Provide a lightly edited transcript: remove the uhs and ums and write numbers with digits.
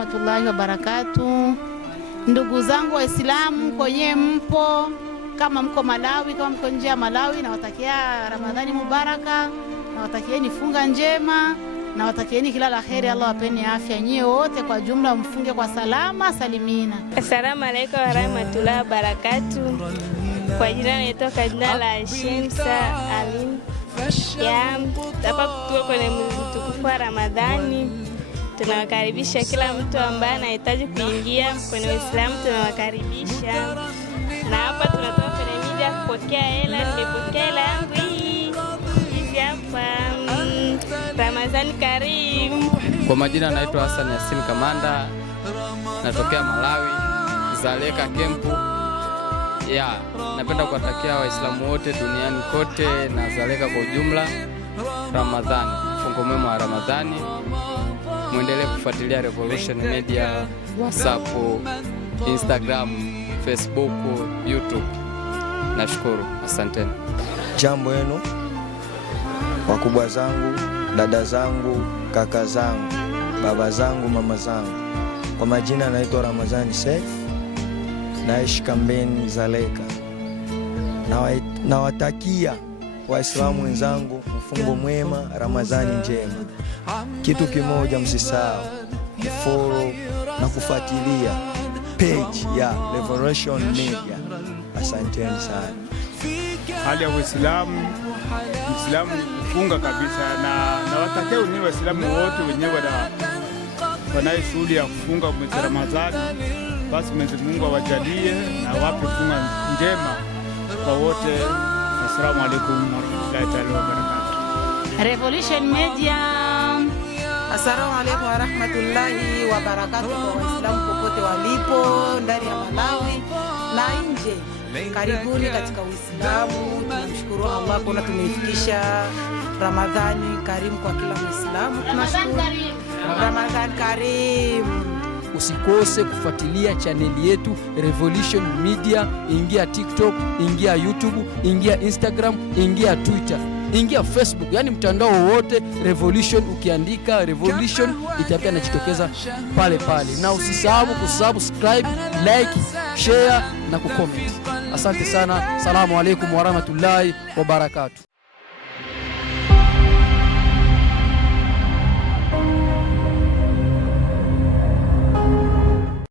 rahmatullahi wa barakatuh. Ndugu zangu Waislamu kwenye mpo, kama mko Malawi, kama mko nje ya Malawi, nawatakia Ramadhani mubaraka, nawatakieni funga njema, nawatakieni kila la kheri. Allah wapeni afya nyie wote kwa jumla, mfunge kwa salama salimina. Assalamu alaykum wa rahmatullahi wa barakatuh. Kwa jina naitwa jina la Shemsa Alim. Hapa tuko kwenye mtukufu wa Ramadhani. Tunawakaribisha kila mtu ambaye anahitaji kuingia kwenye Uislamu, tunawakaribisha. Na hapa tunatoka kwenye media kupokea hela. Nimepokea hela yangu hizi hapa. Ramadhani Karim. Kwa majina naitwa Hassan Yasin Kamanda, natokea Malawi, Zaleka Kempu. Napenda kuwatakia Waislamu wote duniani kote na Zaleka kwa ujumla Ramadhani, fungo mwema wa Ramadhani. Muendelee kufuatilia Revolution Media, WhatsApp, Instagram, Facebook, YouTube. Nashukuru, asanteni. Jambo yenu wakubwa zangu, dada zangu, kaka zangu, baba zangu, mama zangu. Kwa majina naitwa Ramadhani Saif, naishi kambeni Zaleka. Nawatakia Waislamu wenzangu mfungo mwema, Ramadhani njema. Kitu kimoja msisahau, follow na kufuatilia page ya Revolution Media. Asanteni sana. Hali ya Uislamu kufunga kabisa, na nawatakia wenyewe Waislamu wote wenyewe wanayo shughuli ya kufunga mwezi Ramadhani. Basi Mwenyezi Mungu awajalie na wape funga njema kwa wote. Assalamu alaykum warahmatullahi wabarakatuh. Revolution Media. Assalamu alaykum warahmatullahi wabarakatuh kwa Waislamu popote walipo ndani ya Malawi na nje. Karibuni katika Uislamu. Tunamshukuru Allah kwa tumefikisha Ramadhani Karim kwa kila Muislamu. Tunashukuru. Ramadhani Karim. Usikose kufuatilia chaneli yetu Revolution Media. Ingia TikTok, ingia YouTube, ingia Instagram, ingia Twitter, ingia Facebook, yani mtandao wote Revolution. Ukiandika Revolution itapia inajitokeza pale pale. Na usisahau kusubscribe, like, share na kucomment. Asante sana. Salamu alaykum wa rahmatullahi wa barakatuh.